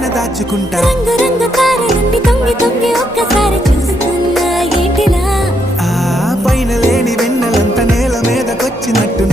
గుండెలోన దాచుకుంటా. రంగు రంగు తారలన్నీ తొంగి తొంగి ఒక్కసారి చూస్తున్నా ఏంటిలా. ఆ పైన లేని వెన్నెలంత నేల మీదకొచ్చినట్టు